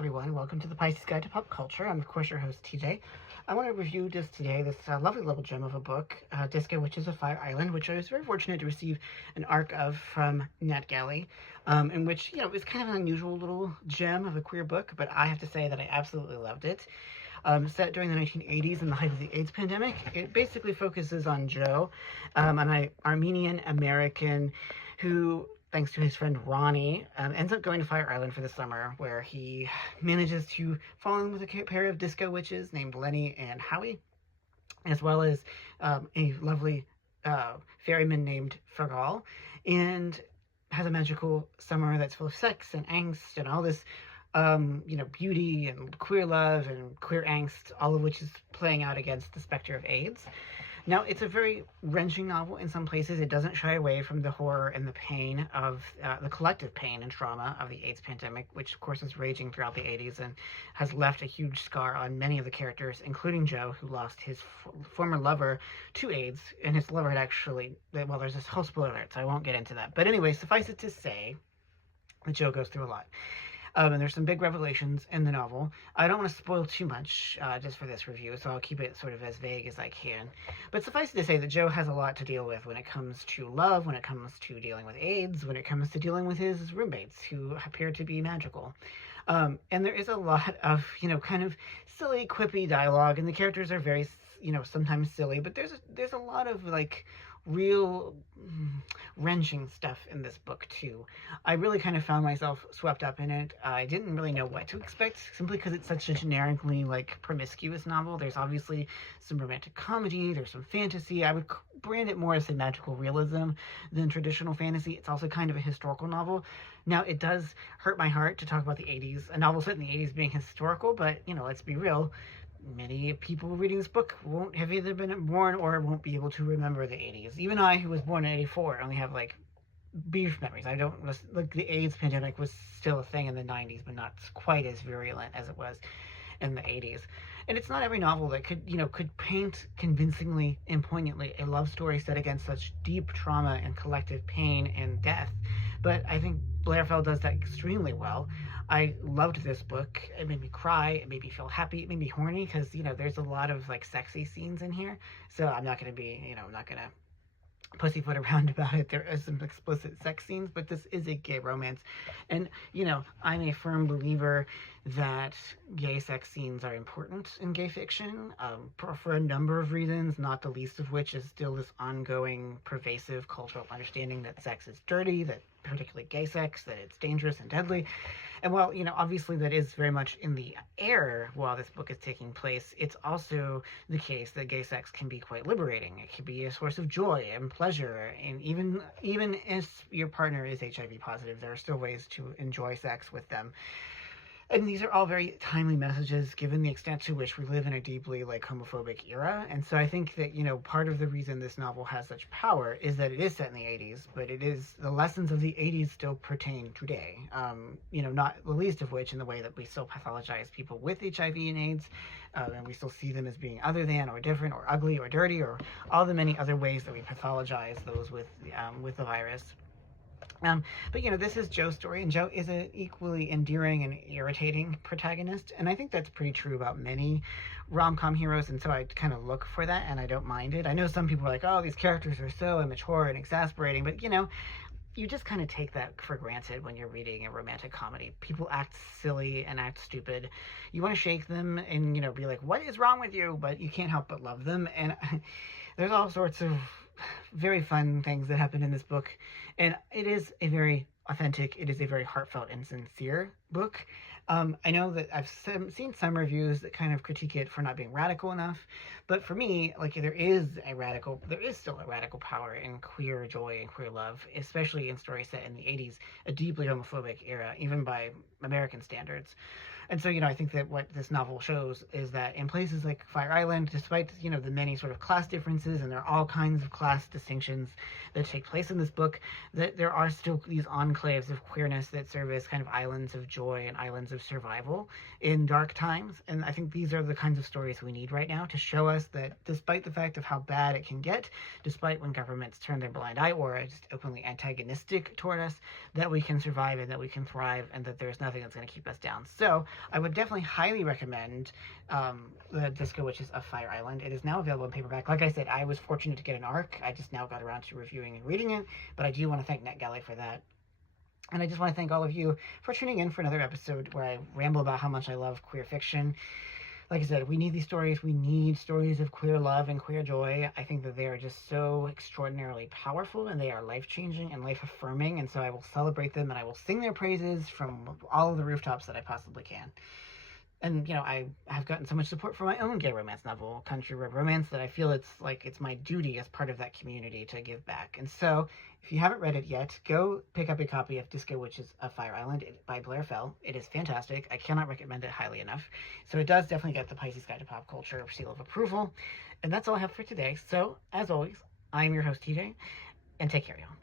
everyone, welcome to the Pisces Guide to Pop Culture. I'm of course your host TJ. I want to review just today this lovely little gem of a book, Disco Witches of Fire Island, which I was very fortunate to receive an arc of from NetGalley, in which, it was kind of an unusual little gem of a queer book, but I have to say that I absolutely loved it. Set during the 1980s in the height of the AIDS pandemic, it basically focuses on Joe, an Armenian American who, thanks to his friend Ronnie, ends up going to Fire Island for the summer, where he manages to fall in with a pair of disco witches named Lenny and Howie, as well as a lovely ferryman named Fergal, and has a magical summer that's full of sex and angst and all this beauty and queer love and queer angst, all of which is playing out against the specter of AIDS. Now, it's a very wrenching novel in some places. It doesn't shy away from the horror and the pain of the collective pain and trauma of the AIDS pandemic, which, of course, is raging throughout the 80s and has left a huge scar on many of the characters, including Joe, who lost his former lover to AIDS. And his lover had actually, well, there's this whole spoiler alert, so I won't get into that. But anyway, suffice it to say that Joe goes through a lot. And there's some big revelations in the novel. I don't want to spoil too much just for this review, so I'll keep it sort of as vague as I can. But suffice it to say that Joe has a lot to deal with when it comes to love, when it comes to dealing with AIDS, when it comes to dealing with his roommates, who appear to be magical. And there is a lot of, kind of silly, quippy dialogue, and the characters are very, sometimes silly, but there's a lot of, real wrenching stuff in this book too. I really kind of found myself swept up in it. I didn't really know what to expect, simply because it's such a generically promiscuous novel. There's obviously some romantic comedy, there's some fantasy. I would brand it more as a magical realism than traditional fantasy. It's also kind of a historical novel. Now, it does hurt my heart to talk about the 80s, a novel set in the 80s being historical, but let's be real, many people reading this book won't have either been born or won't be able to remember the 80s. Even I, who was born in 84, only have brief memories. I don't, the AIDS pandemic was still a thing in the 90s, but not quite as virulent as it was in the 80s. And it's not every novel that could paint convincingly and poignantly a love story set against such deep trauma and collective pain and death. But I think Blair Fell does that extremely well. I loved this book. It made me cry. It made me feel happy. It made me horny because, there's a lot of sexy scenes in here. So I'm not going to be, I'm not going to pussyfoot around about it. There is some explicit sex scenes, but this is a gay romance. And, I'm a firm believer that gay sex scenes are important in gay fiction for a number of reasons, not the least of which is still this ongoing pervasive cultural understanding that sex is dirty, that particularly gay sex, that it's dangerous and deadly. And while, obviously that is very much in the air while this book is taking place, it's also the case that gay sex can be quite liberating. It can be a source of joy and pleasure, and even if your partner is HIV positive, there are still ways to enjoy sex with them. And these are all very timely messages, given the extent to which we live in a deeply homophobic era. And so I think that, part of the reason this novel has such power is that it is set in the 80s, but it is, the lessons of the 80s still pertain today. Not the least of which in the way that we still pathologize people with HIV and AIDS, and we still see them as being other than or different or ugly or dirty, or all the many other ways that we pathologize those with the virus. But this is Joe's story, and Joe is an equally endearing and irritating protagonist, and I think that's pretty true about many rom-com heroes, and so I kind of look for that, and I don't mind it. I know some people are like, oh, these characters are so immature and exasperating, but you just kind of take that for granted when you're reading a romantic comedy. People act silly and act stupid. You want to shake them and, be like, what is wrong with you? But you can't help but love them, and there's all sorts of very fun things that happen in this book, and it is a very authentic, it is a very heartfelt and sincere book. I know that I've seen some reviews that kind of critique it for not being radical enough, but for me, there is still a radical power in queer joy and queer love, especially in stories set in the 80s, a deeply homophobic era, even by American standards. And so, I think that what this novel shows is that in places like Fire Island, despite, the many sort of class differences, and there are all kinds of class distinctions that take place in this book, that there are still these enclaves of queerness that serve as kind of islands of joy and islands of survival in dark times. And I think these are the kinds of stories we need right now to show us that despite the fact of how bad it can get, despite when governments turn their blind eye or are just openly antagonistic toward us, that we can survive and that we can thrive, and that there's nothing that's going to keep us down. So I would definitely highly recommend the Disco Witches of Fire Island. It is now available in paperback. Like I said, I was fortunate to get an ARC. I just now got around to reviewing and reading it, but I do want to thank NetGalley for that. And I just want to thank all of you for tuning in for another episode where I ramble about how much I love queer fiction. Like I said, we need these stories. We need stories of queer love and queer joy. I think that they are just so extraordinarily powerful, and they are life-changing and life-affirming, and so I will celebrate them, and I will sing their praises from all of the rooftops that I possibly can. And, you know, I have gotten so much support for my own gay romance novel, Country Road Romance, that I feel it's my duty as part of that community to give back. And so, if you haven't read it yet, go pick up a copy of Disco Witches of Fire Island by Blair Fell. It is fantastic. I cannot recommend it highly enough. So it does definitely get the Pisces Guide to Pop Culture seal of approval. And that's all I have for today. So, as always, I'm your host, TJ, and take care, y'all.